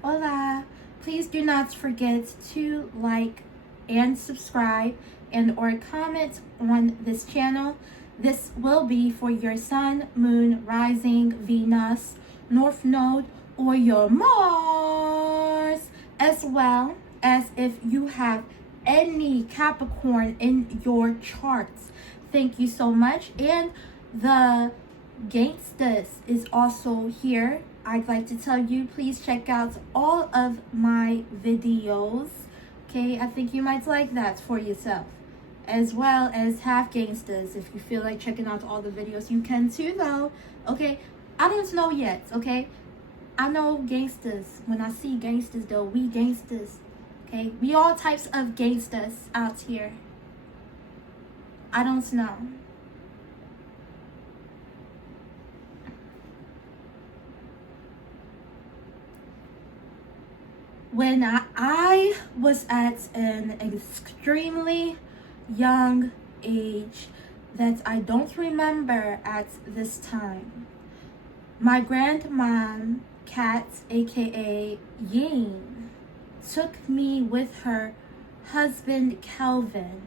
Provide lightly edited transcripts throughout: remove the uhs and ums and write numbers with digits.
Hola! Please do not forget to like and subscribe and or comment on this channel. This will be for your sun, moon, rising, Venus, North Node, or your Mars, as well as if you have any Capricorn in your charts. Thank you so much. And the Gangsters is also here. I'd like to tell you, please check out all of my videos. Okay, I think you might like that for yourself. As well as Half Gangsters. If you feel like checking out all the videos, you can too though. Okay, I don't know yet, okay? I know gangsters. When I see gangsters though, we gangsters. Okay, we all types of gangsters out here. I don't know. When I was at an extremely young age that I don't remember at this time, my grandmom, Kat, aka Ying, took me with her husband, Kelvin,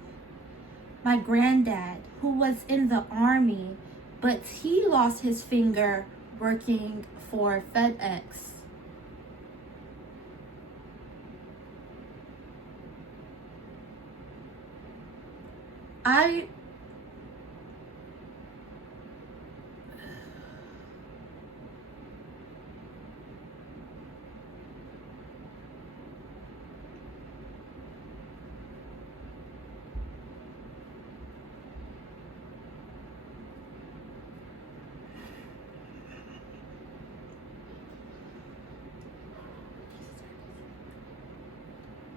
my granddad, who was in the army, but he lost his finger working for FedEx.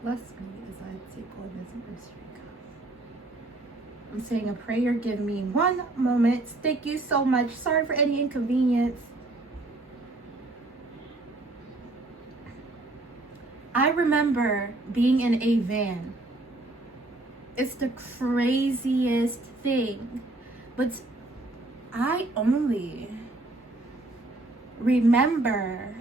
Bless me as I take on this ministry. I'm saying a prayer. Give me one moment. Thank you so much. Sorry for any inconvenience. I remember being in a van. It's the craziest thing. But I only remember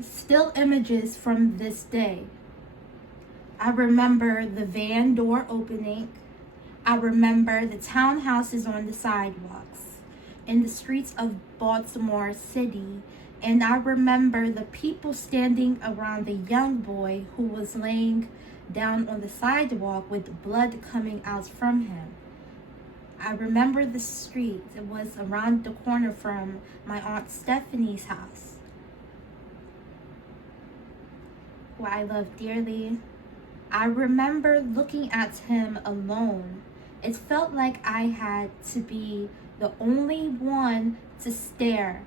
still images from this day. I remember the van door opening. I remember the townhouses on the sidewalks in the streets of Baltimore City. And I remember the people standing around the young boy who was laying down on the sidewalk with blood coming out from him. I remember the street. It was around the corner from my Aunt Stephanie's house, who I love dearly. I remember looking at him alone. It felt like I had to be the only one to stare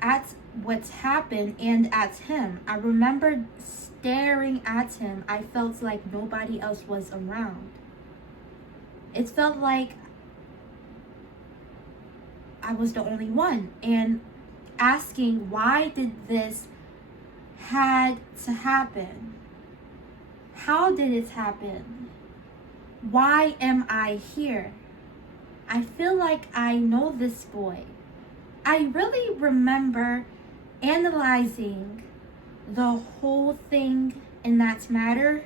at what's happened and at him. I remember staring at him. I felt like nobody else was around. It felt like I was the only one, and asking, why did this had to happen? How did it happen? Why am I here? I feel like I know this boy. I really remember analyzing the whole thing in that matter.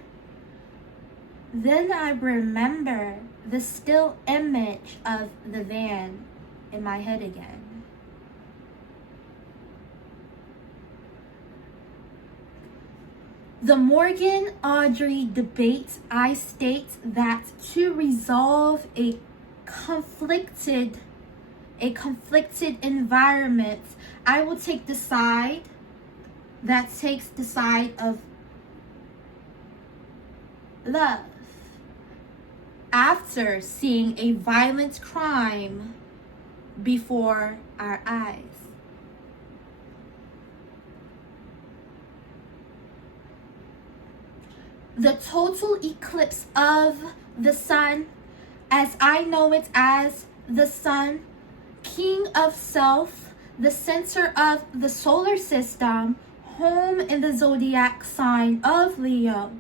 Then I remember the still image of the van in my head again. The Morgan Audrey debate, I state that to resolve a conflicted environment, I will take the side that takes the side of love. After seeing a violent crime before our eyes. The total eclipse of the sun, as I know it as the sun, king of self, the center of the solar system, home in the zodiac sign of Leo,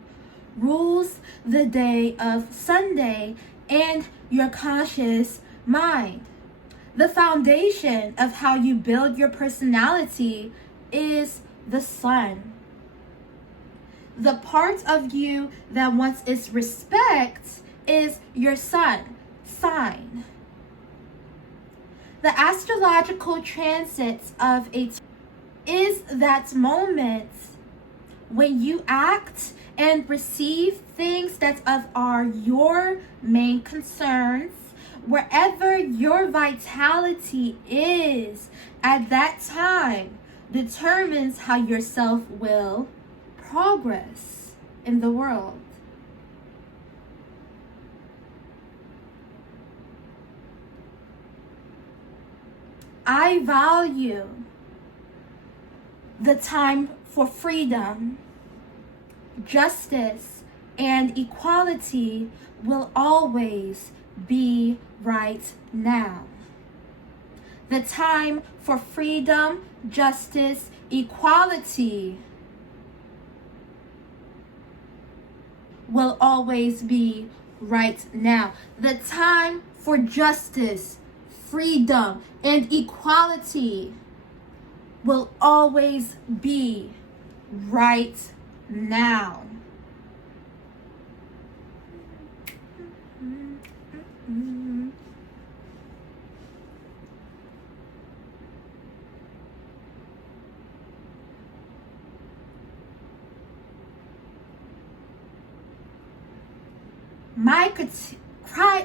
rules the day of Sunday and your conscious mind. The foundation of how you build your personality is the sun. The part of you that wants its respect is your sun sign. The astrological transits of a is that moment when you act and receive things that are your main concerns, wherever your vitality is at that time determines how yourself will progress in the world. I value the time for freedom, justice, and equality will always be right now. The time for freedom, justice, equality will always be right now. The time for justice, freedom, and equality will always be right now.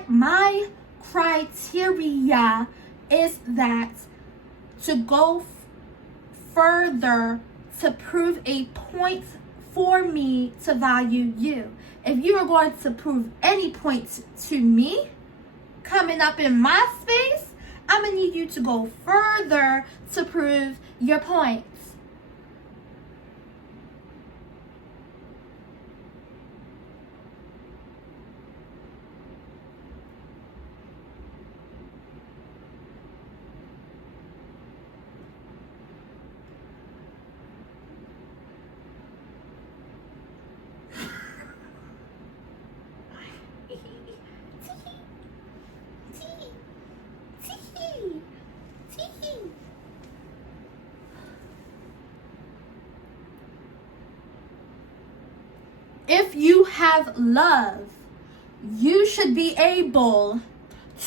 My criteria is that to go further to prove a point for me to value you. If you are going to prove any point to me coming up in my space, I'm going to need you to go further to prove your points. If you have love, you should be able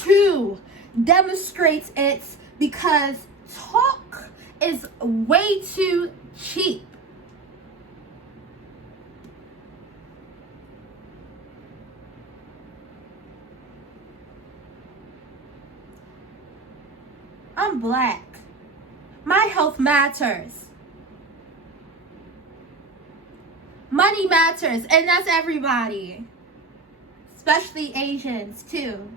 to demonstrate it, because talk is way too cheap. I'm black. My health matters. Money matters, and that's everybody, especially Asians too.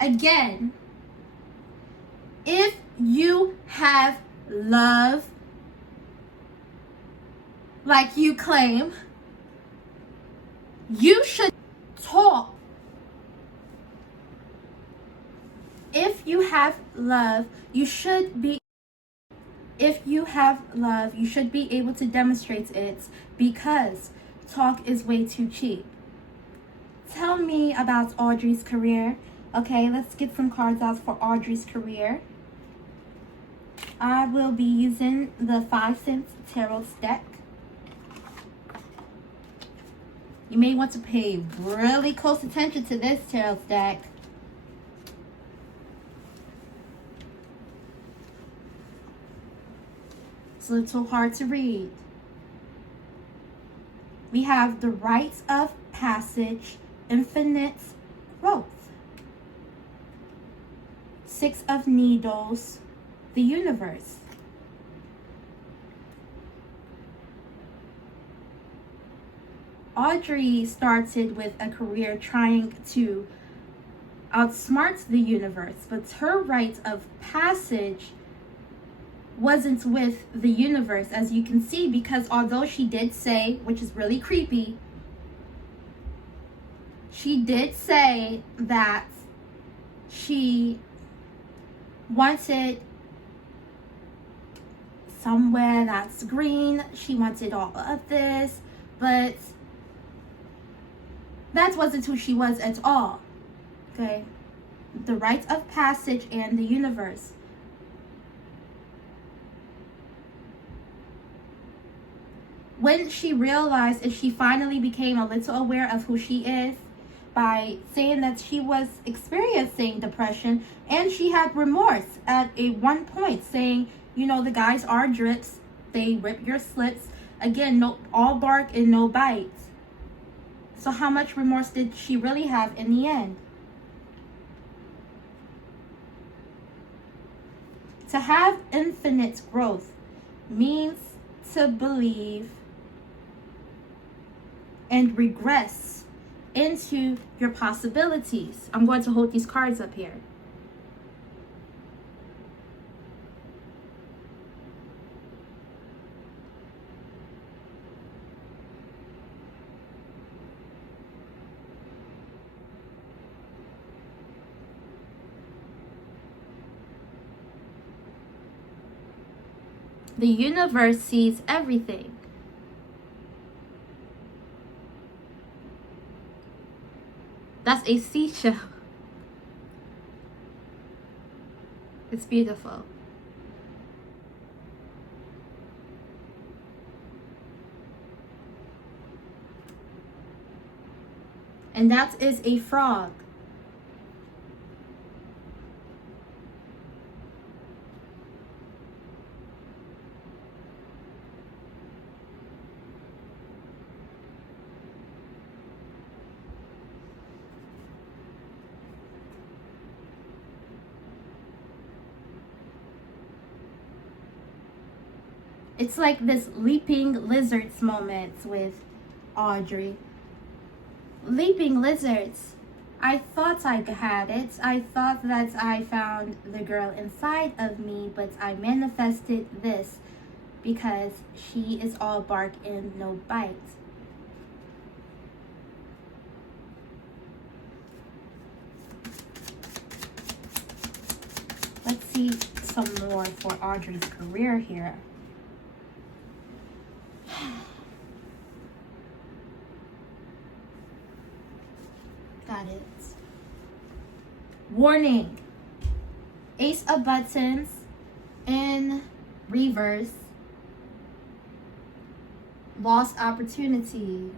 Again, if you have love, like you claim, you should talk. If you have love, you should be able to demonstrate it, because talk is way too cheap. Tell me about Audrey's career. Okay, let's get some cards out for Audrey's career. I will be using the 5 cents tarot deck. You may want to pay really close attention to this tarot deck. It's a little hard to read. We have the rites of passage, infinite growth. 6 of Needles, the universe. Audrey started with a career trying to outsmart the universe, but her rite of passage wasn't with the universe, as you can see, because although she did say, which is really creepy, she did say that she wanted somewhere that's green. She wanted all of this, but that wasn't who she was at all. Okay? The rites of passage and the universe. When she realized, and she finally became a little aware of who she is, by saying that she was experiencing depression and she had remorse at one point, saying, you know, the guys are drips, they rip your slips. Again, no, all bark and no bites. So how much remorse did she really have in the end? To have infinite growth means to believe and regress into your possibilities. I'm going to hold these cards up here. The universe sees everything. That's a seashell. It's beautiful. And that is a frog. It's like this leaping lizards moment with Audrey. Leaping lizards. I thought I had it. I thought that I found the girl inside of me, but I manifested this because she is all bark and no bite. Let's see some more for Audrey's career here. Got it. Warning. Ace of Buttons in reverse. Lost opportunity.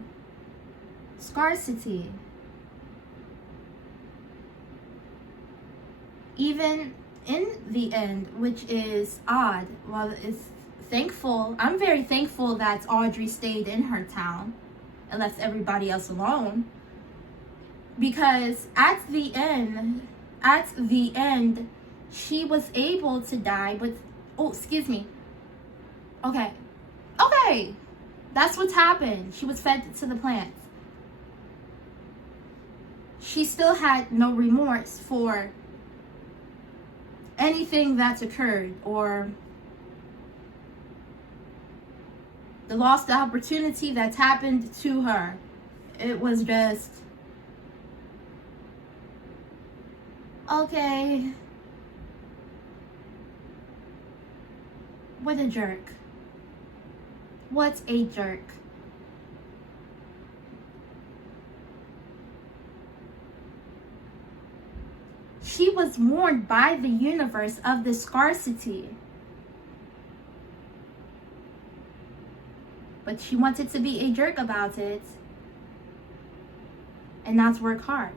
Scarcity. Even in the end, which is odd. Well, it's thankful. I'm very thankful that Audrey stayed in her town and left everybody else alone. Because at the end, she was able to die with, oh, excuse me. Okay. That's what's happened. She was fed to the plants. She still had no remorse for anything that's occurred or the lost opportunity that's happened to her. It was just, okay. What a jerk. What a jerk. She was warned by the universe of the scarcity. But she wanted to be a jerk about it and not work hard.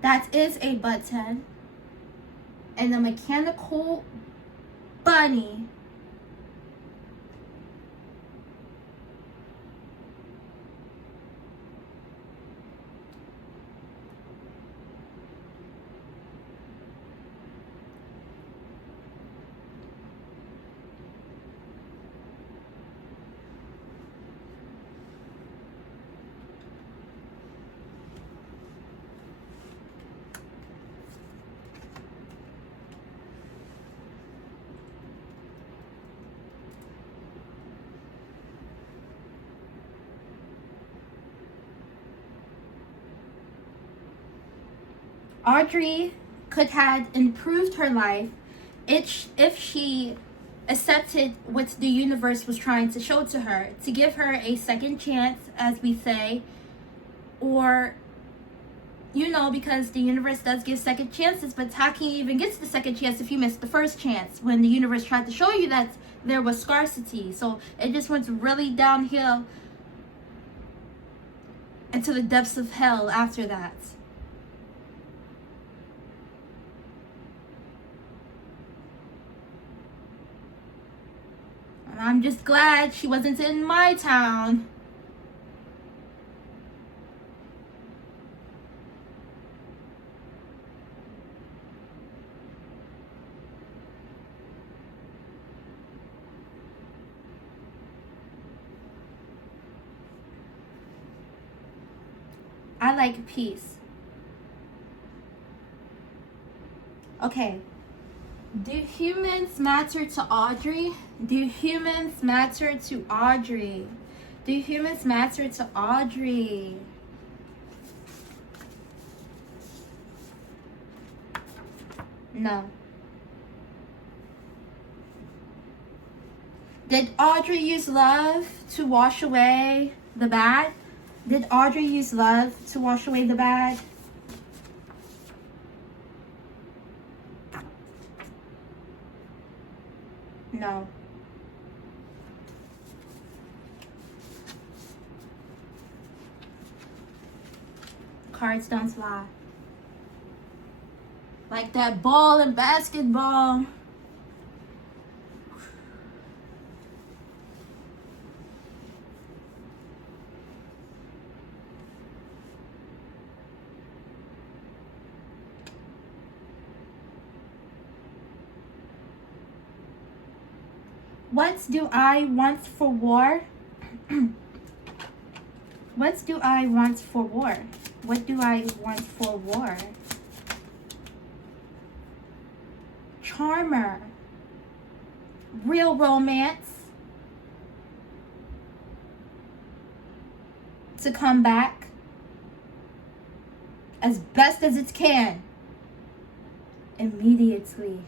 That is a button and a mechanical bunny. Audrey could have improved her life if she accepted what the universe was trying to show to her, to give her a second chance, as we say, or, because the universe does give second chances, but how can you even get to the second chance if you missed the first chance when the universe tried to show you that there was scarcity? So it just went really downhill into the depths of hell after that. And I'm just glad she wasn't in my town. I like peace. Okay. Do humans matter to Audrey? Do humans matter to Audrey? Do humans matter to Audrey? No. Did Audrey use love to wash away the bad? Did Audrey use love to wash away the bad? No. Cards don't fly. Like that ball in basketball. What do I want for war? What do I want for war? What do I want for war? Charmer. Real romance. To come back as best as it can. Immediately.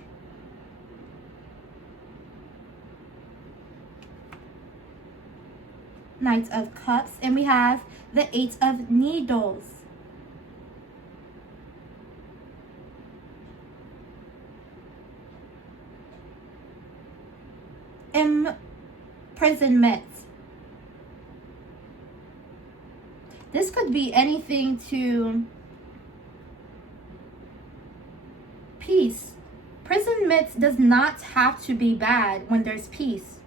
Knight of Cups, and we have the Eight of Needles. Imprisonment. This could be anything to peace. Imprisonment does not have to be bad when there's peace.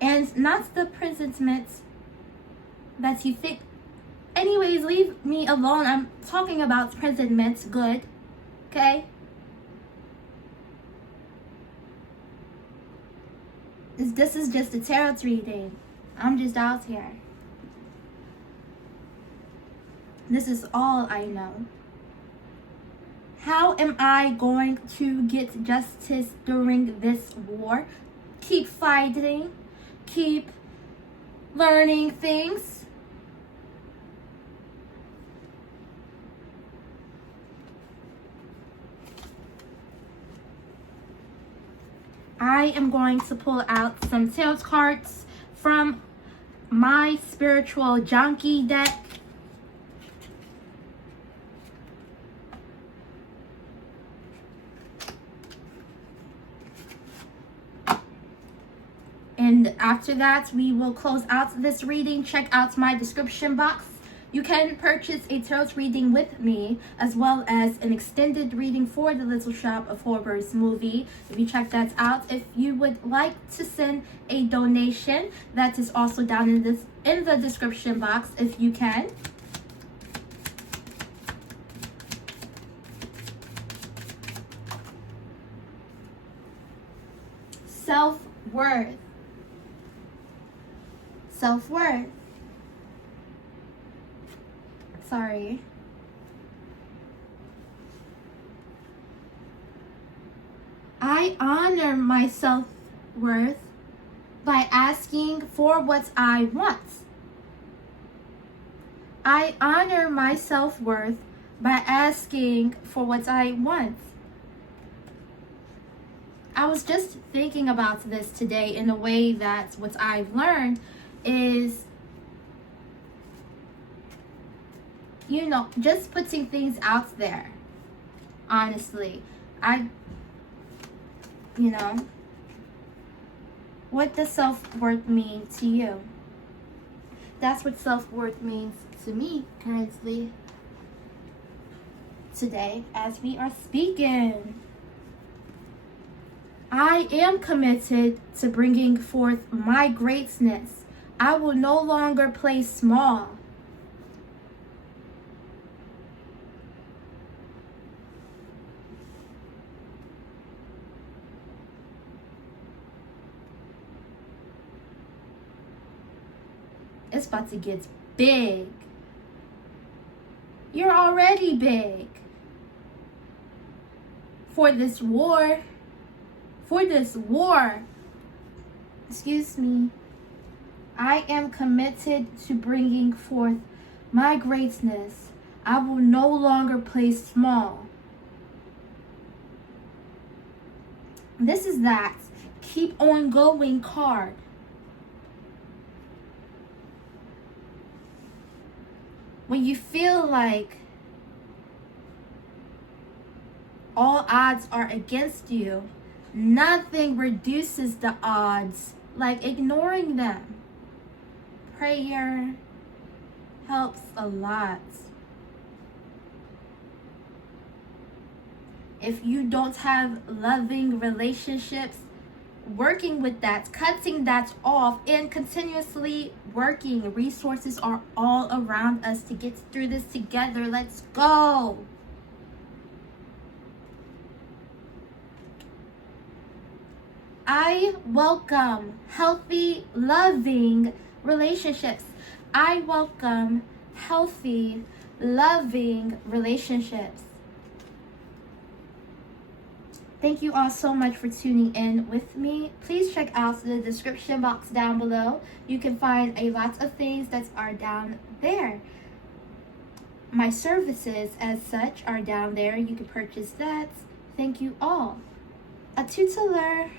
And not the imprisonment that you think. Anyways, leave me alone. I'm talking about imprisonment. Good. Okay? This is just a tarot reading. I'm just out here. This is all I know. How am I going to get justice during this war? Keep fighting. Keep learning things. I am going to pull out some tarot cards from my spiritual junkie deck. And after that, we will close out this reading. Check out my description box You can purchase a tarot reading with me, as well as an extended reading for the Little Shop of Horrors movie. If you check that out, if you would like to send a donation, that is also down in the description box if you can. Self-worth. Self-worth. Sorry. I honor my self-worth by asking for what I want. I honor my self-worth by asking for what I want. I was just thinking about this today in a way that what I've learned is, just putting things out there. Honestly, what does self-worth mean to you? That's what self-worth means to me currently, today, as we are speaking. I am committed to bringing forth my greatness. I will no longer play small. It's about to get big. You're already big. For this war, excuse me, I am committed to bringing forth my greatness. I will no longer play small. This is that keep on going card. When you feel like all odds are against you, nothing reduces the odds like ignoring them. Prayer helps a lot. If you don't have loving relationships, working with that, cutting that off, and continuously working. Resources are all around us to get through this together. Let's go. I welcome healthy, loving relationships. I welcome healthy, loving relationships. Thank you all so much for tuning in with me. Please check out the description box down below. You can find a lot of things that are down there. My services as such are down there. You can purchase that. Thank you all. A tutelar.